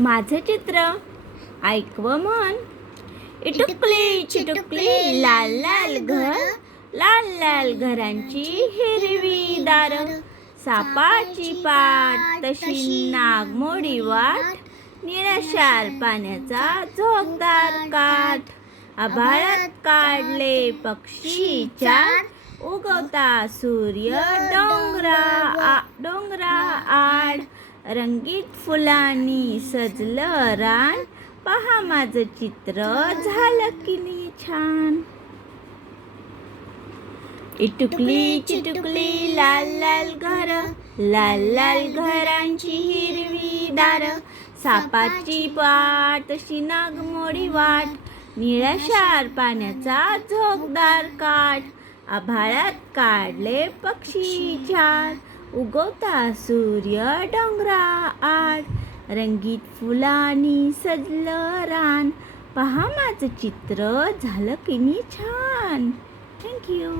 माझं चित्र ऐकव मन. इटुकली चिटुकली लाल लाल घर, लाल लाल घरांची हिरवी दार, सापाची पाट तशी नागमोडी वाट, निळाशार पाण्याचा झोपदार काठ, आभाळात काढले पक्षी चार, उगवता सूर्य डोंगरा आड, रंगीत फुलांनी सजलं रान, पहा माझं चित्र झालं किती छान. इटुकली चिटुकली लाल लाल घर, लाल लाल घरांची हिरवी दार, सापाची पाट तशी नागमोडी वाट, निळाशार पाण्याचा झोपदार काठ, आभाळात काढले पक्षी चार, उगवता सूर्य डोंगरा आड, रंगीत फुलांनी सजलं रान, पहा माझं चित्र झालं किती छान. थँक्यू.